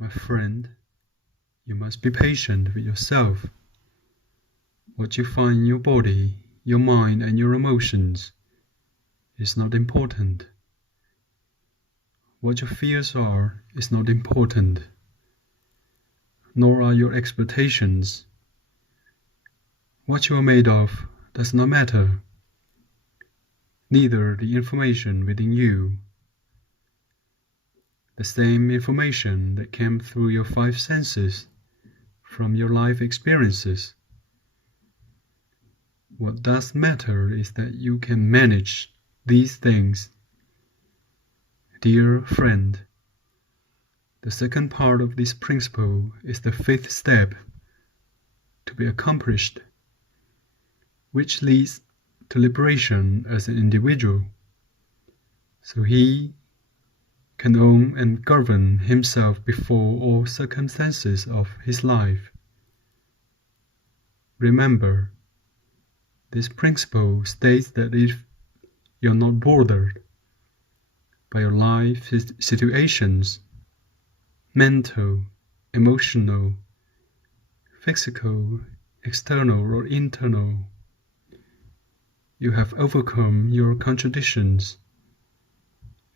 My friend, you must be patient with yourself. What you find in your body, your mind, and your emotions is not important. What your fears are is not important, nor are your expectations. What you are made of does not matter, neither the information within you. The same information that came through your five senses from your life experiences. What does matter is that you can manage these things. Dear friend, the second part of this principle is the fifth step to be accomplished, which leads to liberation as an individual, so he can own and govern himself before all circumstances of his life. Remember, this principle states that if you're not bothered by your life situations, mental, emotional, physical, external or internal, you have overcome your contradictions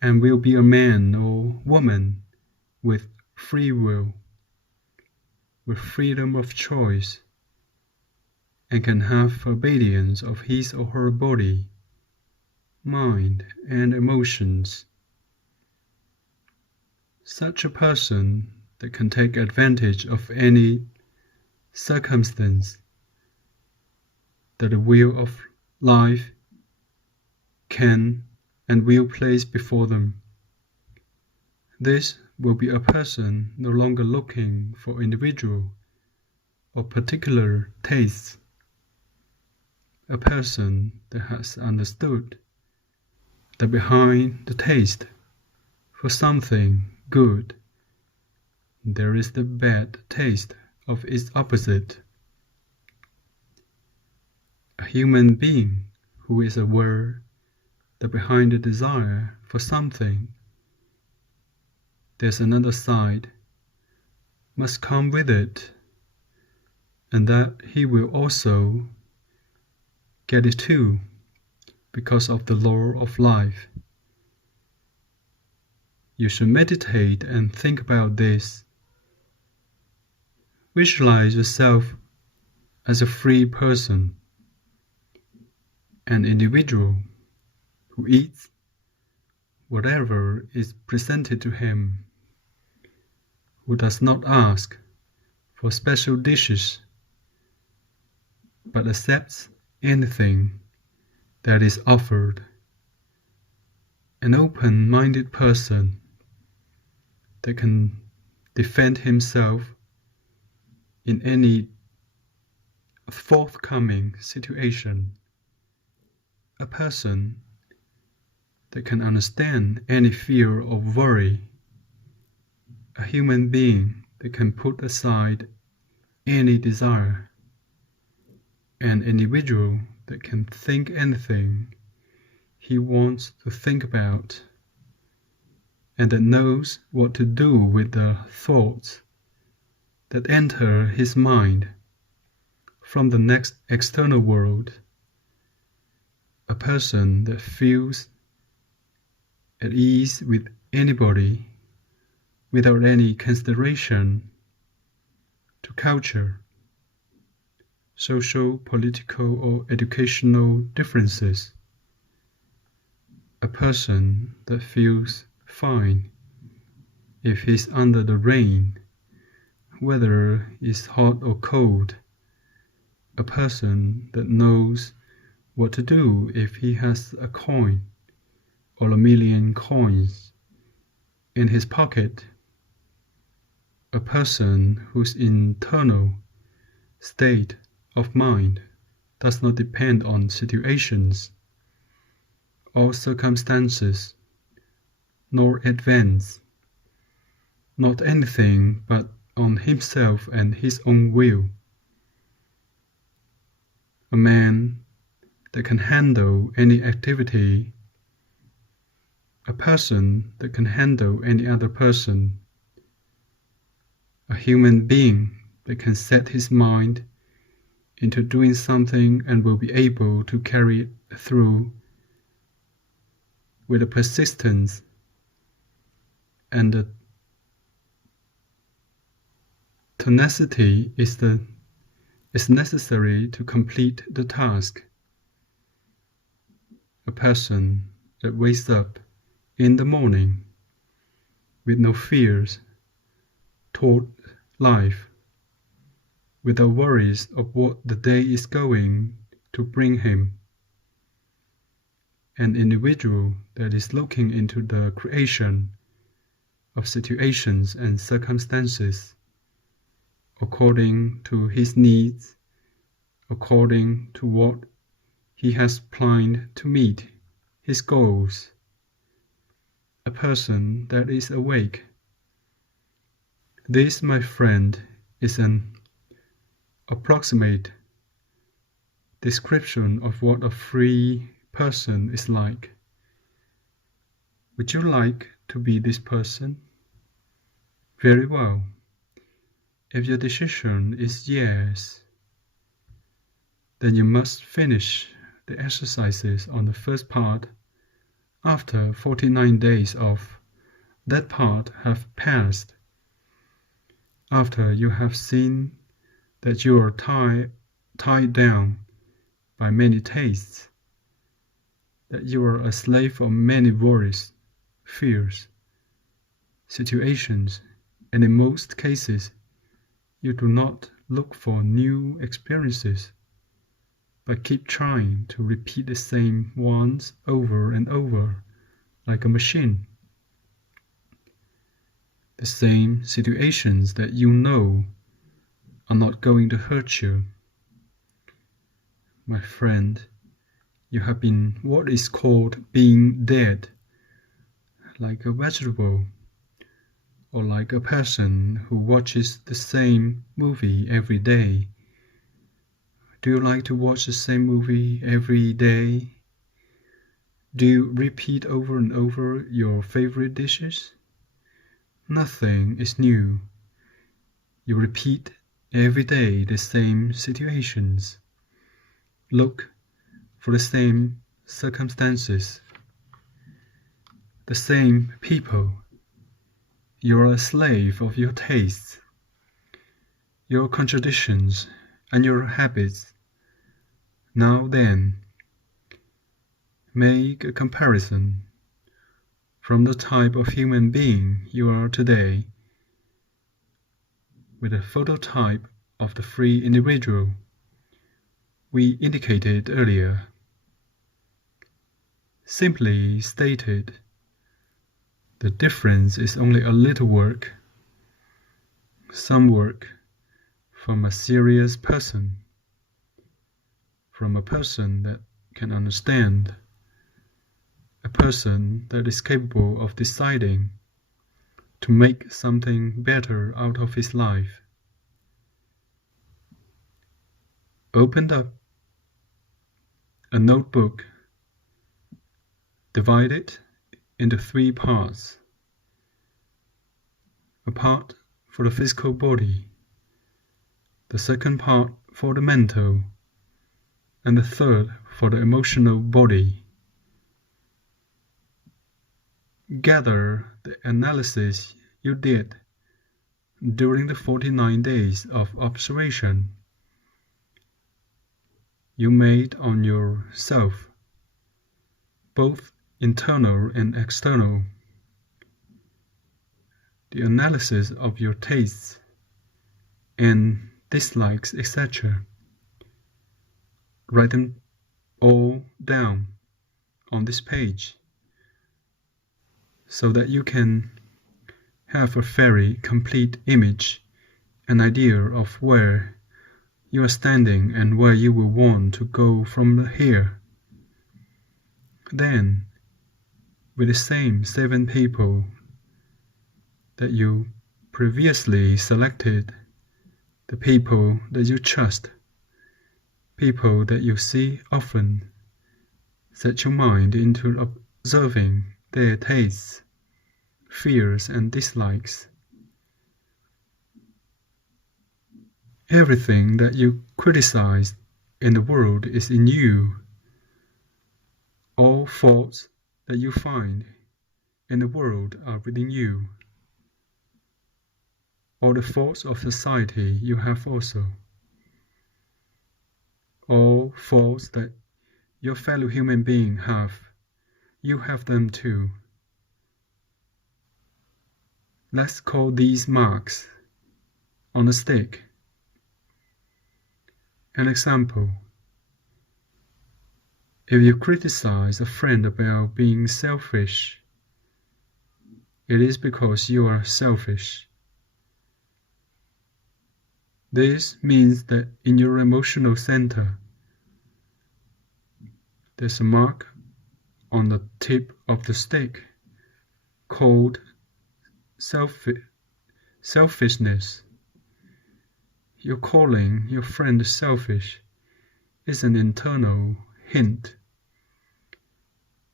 and will be a man or woman with free will, with freedom of choice, and can have obedience of his or her body, mind, and emotions. Such a person that can take advantage of any circumstance that the wheel of life can and will place before them. This will be a person no longer looking for individual or particular tastes, a person that has understood that behind the taste for something good, there is the bad taste of its opposite. A human being who is aware that behind the desire for something, there's another side, must come with it, and that he will also get it too, because of the law of life. You should meditate and think about this. Visualize yourself as a free person, an individual who eats whatever is presented to him, who does not ask for special dishes, but accepts anything that is offered. An open-minded person that can defend himself in any forthcoming situation. A person that can understand any fear or worry. A human being that can put aside any desire. An individual that can think anything he wants to think about, and that knows what to do with the thoughts that enter his mind from the next external world. A person that feels at ease with anybody without any consideration to culture, social, political, or educational differences. A person that feels fine if he's under the rain, whether it's hot or cold. A person that knows what to do if he has a coin or a million coins in his pocket. A person whose internal state of mind does not depend on situations or circumstances, nor events, not anything but on himself and his own will. A man that can handle any activity, a person that can handle any other person, a human being that can set his mind into doing something and will be able to carry it through with a persistence and a tenacity is necessary to complete the task. A person that wakes up in the morning with no fears toward life, without worries of what the day is going to bring him. An individual that is looking into the creation of situations and circumstances according to his needs, according to what he has planned to meet his goals. A person that is awake. This, my friend, is an approximate description of what a free person is like. Would you like to be this person? Very well. If your decision is yes, then you must finish the exercises on the first part. After 49 days of that part have passed, after you have seen that you are tied down by many tastes, that you are a slave of many worries, fears, situations, and in most cases, you do not look for new experiences, but keep trying to repeat the same ones over and over, like a machine. The same situations that you know are not going to hurt you. My friend, you have been what is called being dead, like a vegetable, or like a person who watches the same movie every day. Do you like to watch the same movie every day? Do you repeat over and over your favorite dishes? Nothing is new. You repeat every day the same situations. Look for the same circumstances, the same people. You are a slave of your tastes, your contradictions, and your habits. Now then, make a comparison from the type of human being you are today with a phototype of the free individual we indicated earlier. Simply stated, the difference is only a little work, some work from a serious person, from a person that can understand, a person that is capable of deciding to make something better out of his life. Opened up a notebook, divide it into 3 parts. A part for the physical body, the second part for the mental, and the third for the emotional body. Gather the analysis you did during the 49 days of observation you made on yourself, both internal and external. The analysis of your tastes and dislikes, etc. Write them all down on this page so that you can have a very complete image, an idea of where you are standing and where you will want to go from here. Then, with the same 7 people that you previously selected, the people that you trust, people that you see often, set your mind into observing their tastes, fears and dislikes. Everything that you criticize in the world is in you. All faults that you find in the world are within you. All the faults of society you have also. All faults that your fellow human beings have, you have them too. Let's call these marks on a stick. An example. If you criticize a friend about being selfish, it is because you are selfish. This means that in your emotional center, there's a mark on the tip of the stick called selfishness. Your calling your friend selfish is an internal hint,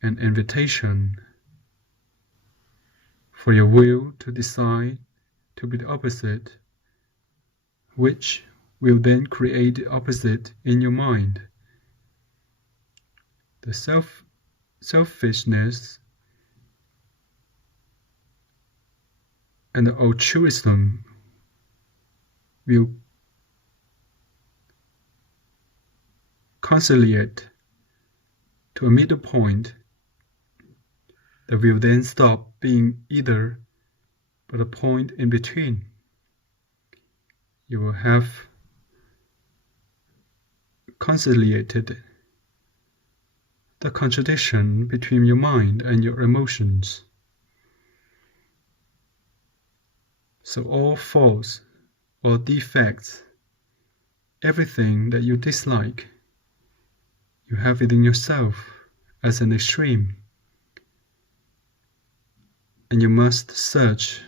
an invitation for your will to decide to be the opposite, which will then create the opposite in your mind. The selfishness and the altruism will conciliate to a middle point that will then stop being either but a point in between. You will have conciliated the contradiction between your mind and your emotions. So all faults or defects, everything that you dislike, you have it in yourself as an extreme. And you must search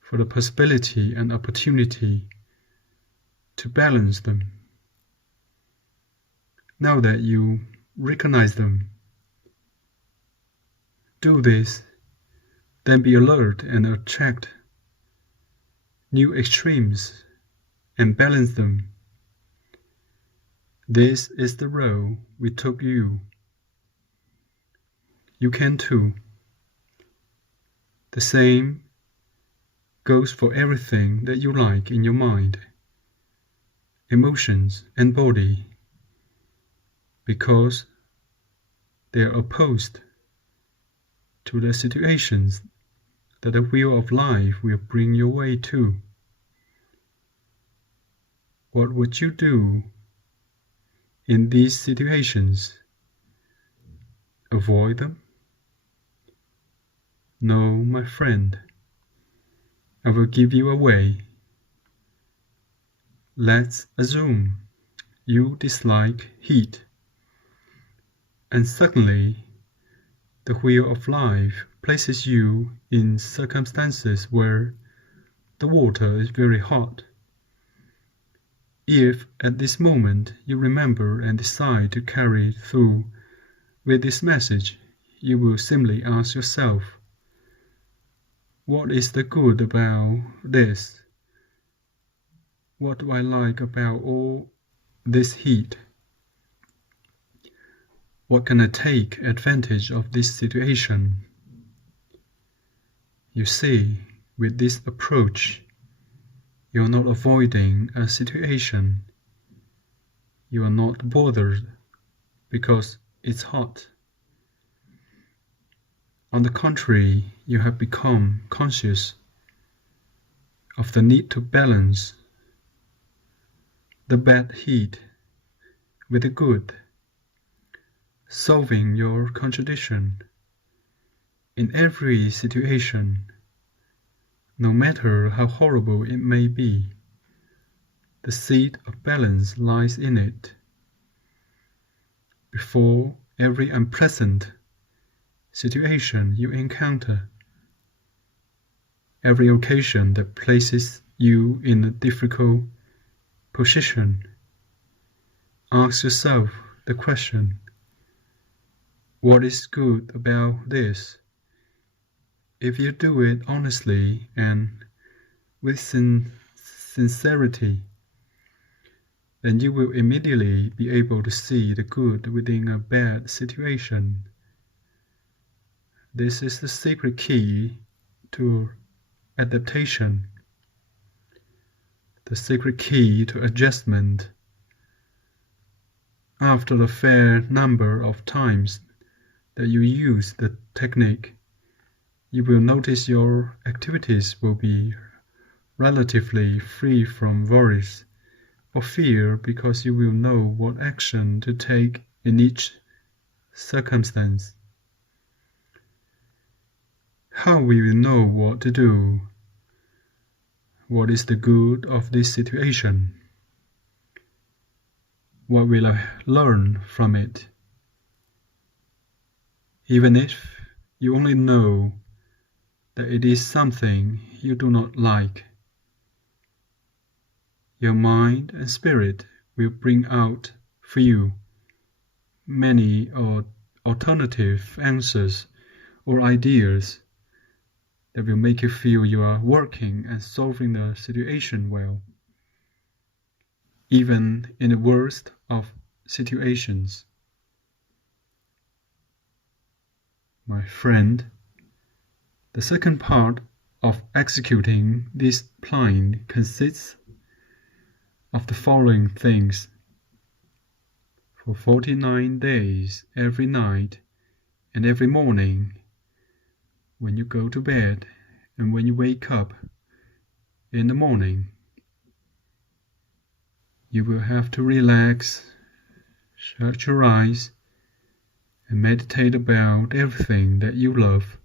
for the possibility and opportunity to balance them. Now that you recognize them, do this, then be alert and attract new extremes and balance them. This is the role we took you. You can too. The same goes for everything that you like in your mind, emotions, and body, because they are opposed to the situations that the wheel of life will bring your way to. What would you do in these situations? Avoid them? No, my friend. I will give you a way. Let's assume you dislike heat, and suddenly the wheel of life places you in circumstances where the water is very hot. If at this moment you remember and decide to carry through with this message, you will simply ask yourself, what is the good about this? What do I like about all this heat? What can I take advantage of this situation? You see, with this approach, you are not avoiding a situation. You are not bothered because it's hot. On the contrary, you have become conscious of the need to balance the bad heat with the good, solving your contradiction. In every situation, no matter how horrible it may be, the seed of balance lies in it. Before every unpleasant situation you encounter, every occasion that places you in a difficult position, ask yourself the question, what is good about this? If you do it honestly and with sincerity, then you will immediately be able to see the good within a bad situation. This is the secret key to adaptation, the secret key to adjustment. After a fair number of times that you use the technique, you will notice your activities will be relatively free from worries or fear because you will know what action to take in each circumstance. How will you know what to do? What is the good of this situation? What will I learn from it? Even if you only know that it is something you do not like, your mind and spirit will bring out for you many alternative answers or ideas that will make you feel you are working and solving the situation well, even in the worst of situations. My friend, the second part of executing this plan consists of the following things. For 49 days, every night and every morning, when you go to bed and when you wake up in the morning, you will have to relax, shut your eyes, and meditate about everything that you love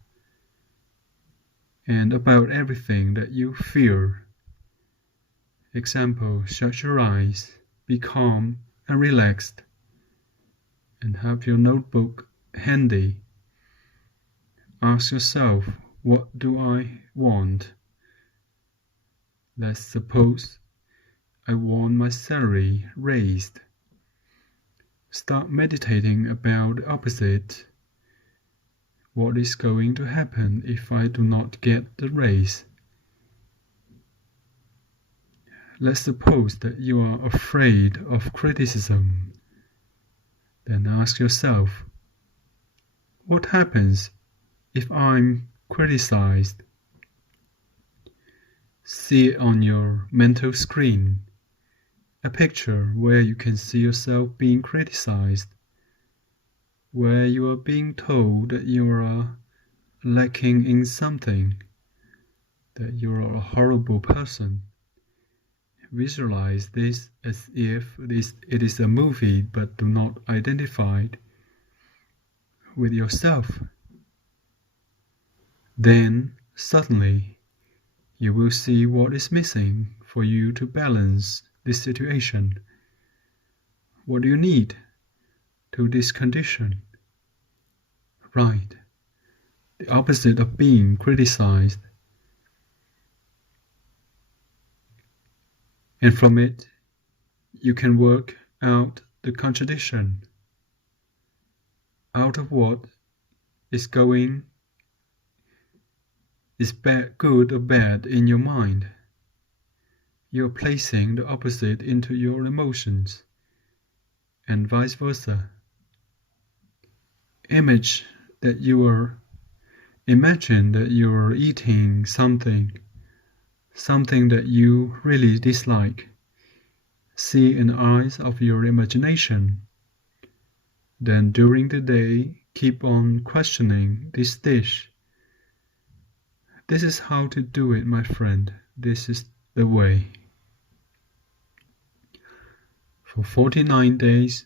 and about everything that you fear. Example, shut your eyes, be calm and relaxed, and have your notebook handy. Ask yourself, what do I want? Let's suppose I want my salary raised. Start meditating about the opposite. What is going to happen if I do not get the raise? Let's suppose that you are afraid of criticism. Then ask yourself, what happens if I'm criticized? See it on your mental screen, a picture where you can see yourself being criticized, where you are being told that you are lacking in something, that you are a horrible person. Visualize this as if it is a movie, but do not identify it with yourself. Then, suddenly, you will see what is missing for you to balance this situation. What do you need to this condition? Right, the opposite of being criticized. And from it, you can work out the contradiction. Out of what is going is bad, good or bad in your mind. You are placing the opposite into your emotions, and vice versa. Imagine that you are eating something that you really dislike. See in the eyes of your imagination. Then during the day, keep on questioning this dish. This is how to do it, my friend. This is the way. For 49 days,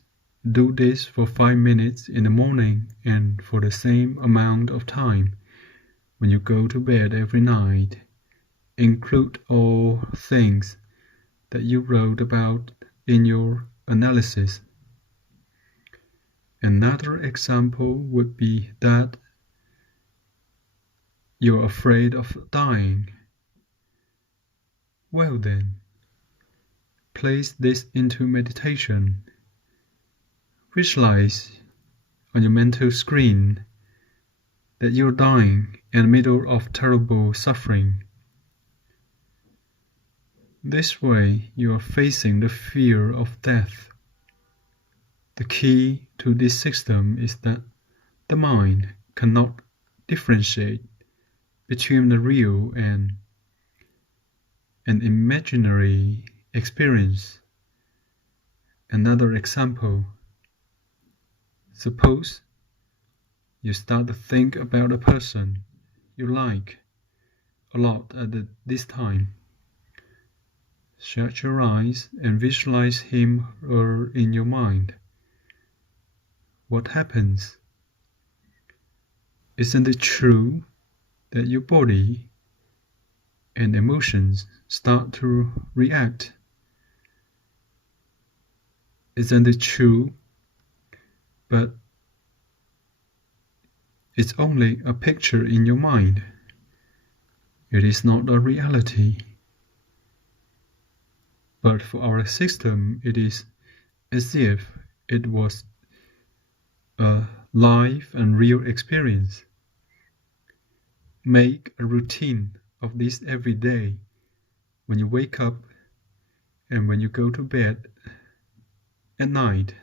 do this for 5 minutes in the morning and for the same amount of time when you go to bed every night. Include all things that you wrote about in your analysis. Another example would be that you're afraid of dying. Well then, place this into meditation. Visualize on your mental screen that you're dying in the middle of terrible suffering. This way you are facing the fear of death. The key to this system is that the mind cannot differentiate between the real and an imaginary experience. Another example. Suppose you start to think about a person you like a lot at this time. Shut your eyes and visualize him or her in your mind. What happens? Isn't it true that your body and emotions start to react? Isn't it true? But it's only a picture in your mind. It is not a reality. But for our system, it is as if it was a live and real experience. Make a routine of this every day when you wake up and when you go to bed at night.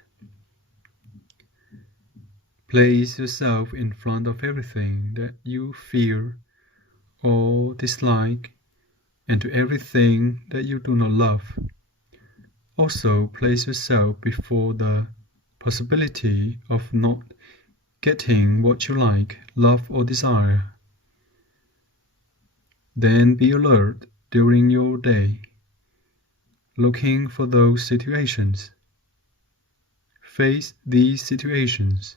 Place yourself in front of everything that you fear or dislike and to everything that you do not love. Also, place yourself before the possibility of not getting what you like, love, or desire. Then be alert during your day, looking for those situations. Face these situations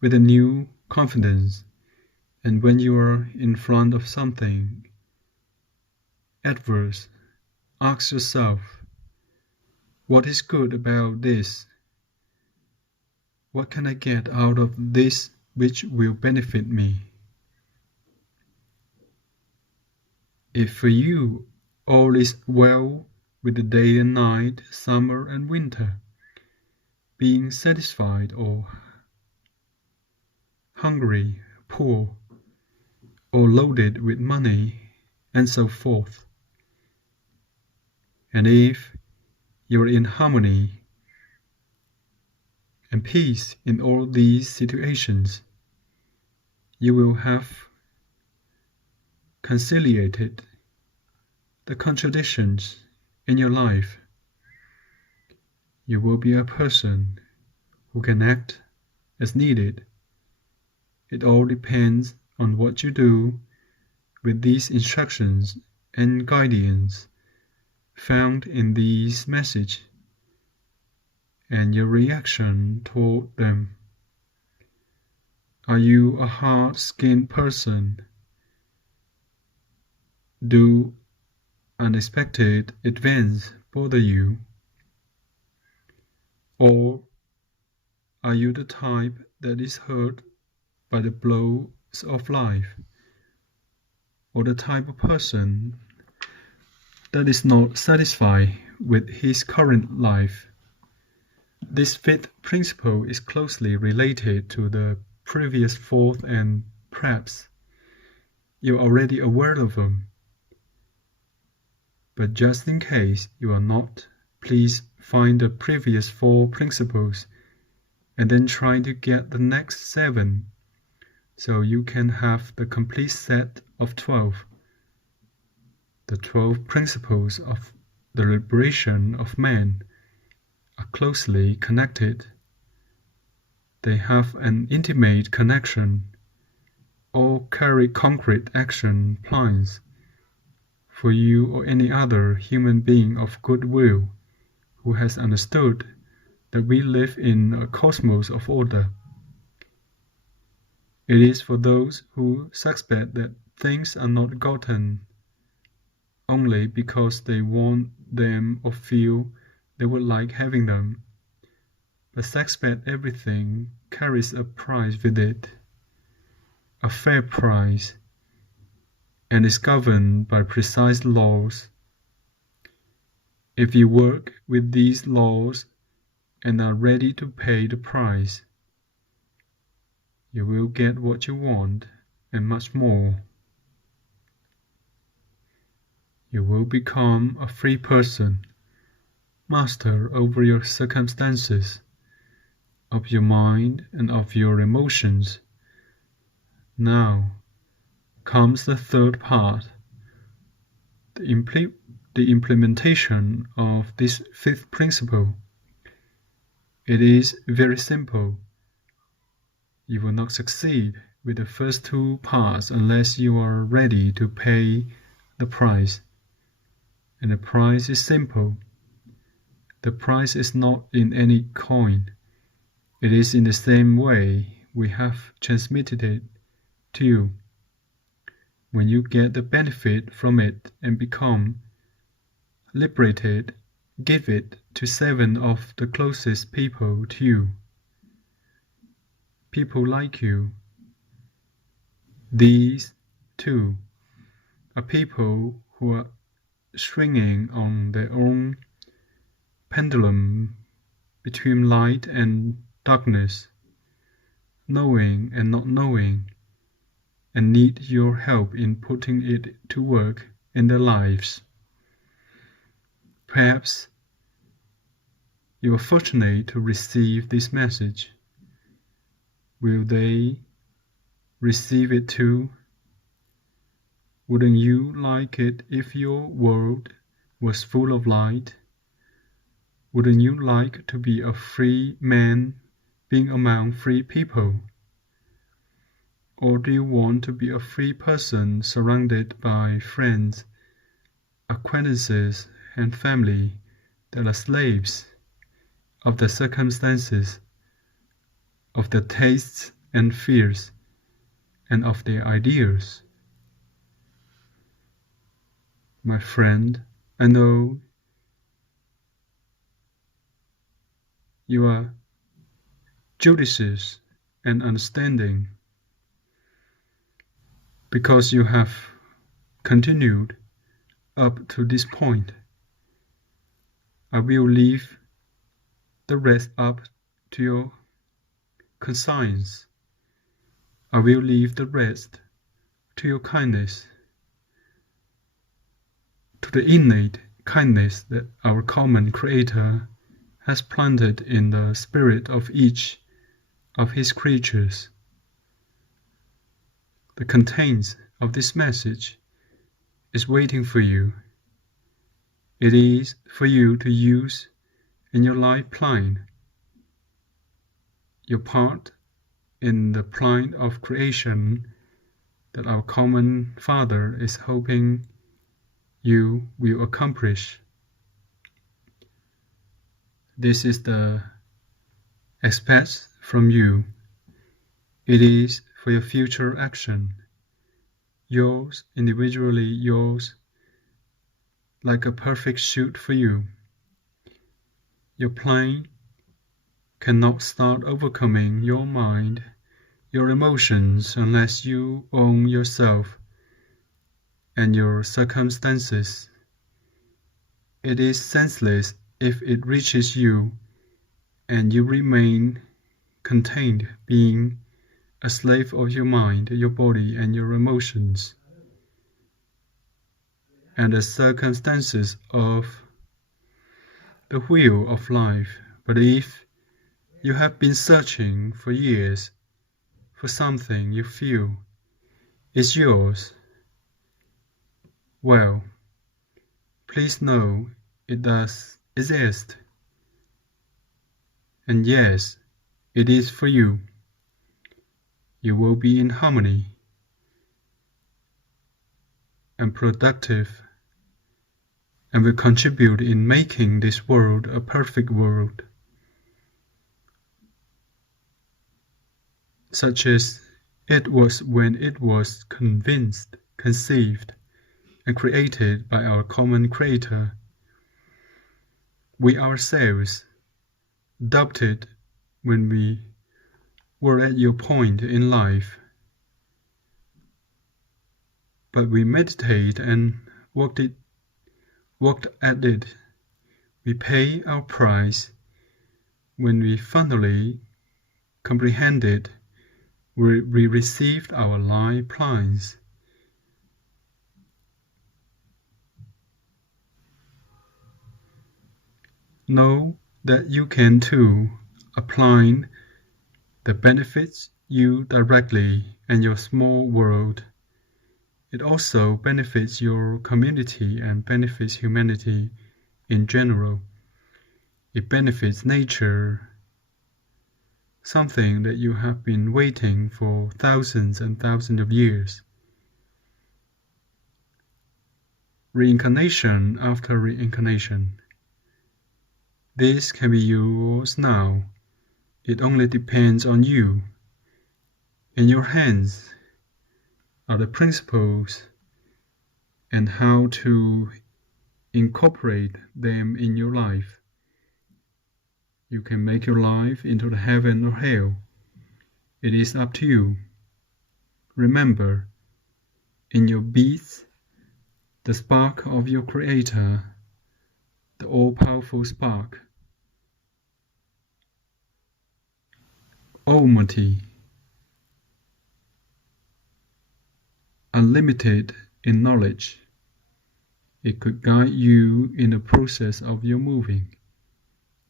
with a new confidence, and when you are in front of something adverse, ask yourself, what is good about this? What can I get out of this which will benefit me? If for you all is well with the day and night, summer and winter, being satisfied or hungry, poor, or loaded with money, and so forth. And if you are in harmony and peace in all these situations, you will have conciliated the contradictions in your life. You will be a person who can act as needed. It all depends on what you do with these instructions and guidance found in these messages and your reaction toward them. Are you a hard-skinned person? Do unexpected events bother you? Or are you the type that is hurt by the blows of life? Or the type of person that is not satisfied with his current life? This fifth principle is closely related to the previous fourth, and perhaps you're already aware of them. But just in case you are not, please find the previous four principles and then try to get the next 7 so you can have the complete set of 12. The 12 principles of the liberation of man are closely connected. They have an intimate connection, or carry concrete action plans for you or any other human being of goodwill who has understood that we live in a cosmos of order. It is for those who suspect that things are not gotten only because they want them or feel they would like having them, but suspect everything carries a price with it, a fair price, and is governed by precise laws. If you work with these laws and are ready to pay the price, you will get what you want and much more. You will become a free person, master over your circumstances, of your mind and of your emotions. Now comes the third part, the implementation of this fifth principle. It is very simple. You will not succeed with the first two parts unless you are ready to pay the price. And the price is simple. The price is not in any coin. It is in the same way we have transmitted it to you. When you get the benefit from it and become liberated, give it to 7 of the closest people to you. People like you. These, too, are people who are swinging on their own pendulum between light and darkness, knowing and not knowing, and need your help in putting it to work in their lives. Perhaps you are fortunate to receive this message. Will they receive it too? Wouldn't you like it if your world was full of light? Wouldn't you like to be a free man being among free people? Or do you want to be a free person surrounded by friends, acquaintances, and family that are slaves of the circumstances, of their tastes and fears, and of their ideals? My friend, I know you are judicious and understanding, because you have continued up to this point. I will leave the rest up to your conscience. I will leave the rest to your kindness, to the innate kindness that our common Creator has planted in the spirit of each of His creatures. The contents of this message is waiting for you. It is for you to use in your life plan, your part in the plan of creation that our common Father is hoping you will accomplish. This is the expects from you. It is for your future action, yours, individually yours, like a perfect suit for you. Your plan cannot start overcoming your mind, your emotions, unless you own yourself and your circumstances. It is senseless if it reaches you and you remain contained, being a slave of your mind, your body, and your emotions, and the circumstances of the wheel of life. But if you have been searching for years for something you feel is yours, well, please know it does exist. And yes, it is for you. You will be in harmony and productive, and will contribute in making this world a perfect world, such as it was when it was conceived, and created by our common Creator. We ourselves doubted when we were at your point in life, but we meditate and worked at it. We pay our price when we finally comprehended. We received our life plans. Know that you can too, applying the benefits you directly and your small world. It also benefits your community and benefits humanity in general. It benefits nature, something that you have been waiting for thousands and thousands of years. Reincarnation after reincarnation. This can be yours now. It only depends on you. In your hands are the principles and how to incorporate them in your life. You can make your life into the heaven or hell. It is up to you. Remember, in your beats, the spark of your Creator, the all-powerful spark, Almighty, unlimited in knowledge. It could guide you in the process of your moving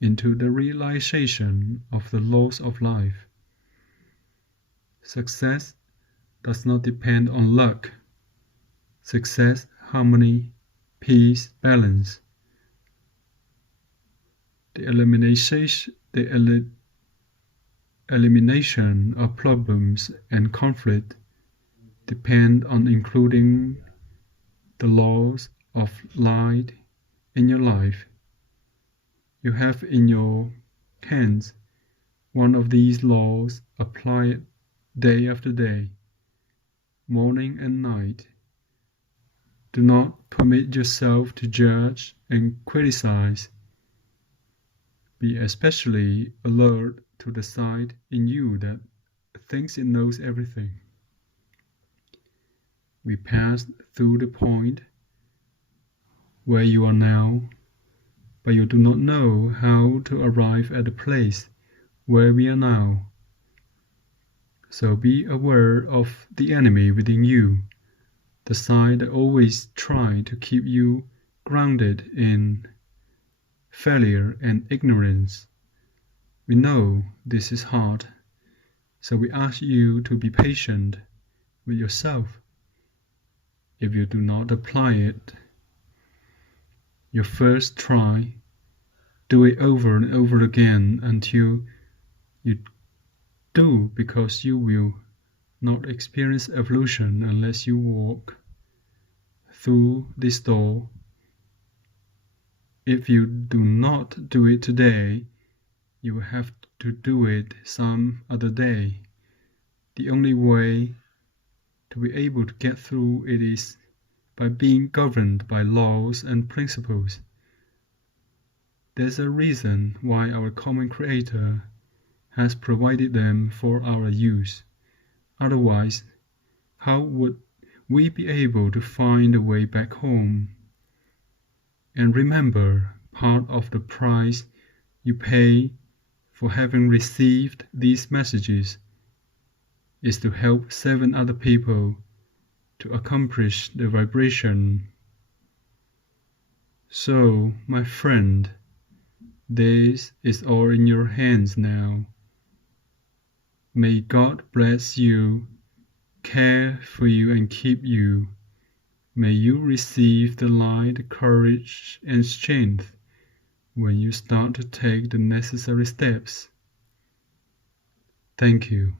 into the realization of the laws of life. Success does not depend on luck. Success, harmony, peace, balance. The elimination of problems and conflict depend on including the laws of light in your life. You have in your hands one of these laws. Apply it day after day, morning and night. Do not permit yourself to judge and criticize. Be especially alert to the side in you that thinks it knows everything. We passed through the point where you are now, but you do not know how to arrive at the place where we are now. So be aware of the enemy within you, the side that always tries to keep you grounded in failure and ignorance. We know this is hard, so we ask you to be patient with yourself. If you do not apply it, your first try, do it over and over again until you do, because you will not experience evolution unless you walk through this door. If you do not do it today, you will have to do it some other day. The only way to be able to get through it is by being governed by laws and principles. There's a reason why our common Creator has provided them for our use. Otherwise, how would we be able to find a way back home? And remember, part of the price you pay for having received these messages is to help 7 other people to accomplish the vibration. So, my friend, this is all in your hands now. May God bless you, care for you and keep you. May you receive the light, courage and strength when you start to take the necessary steps. Thank you.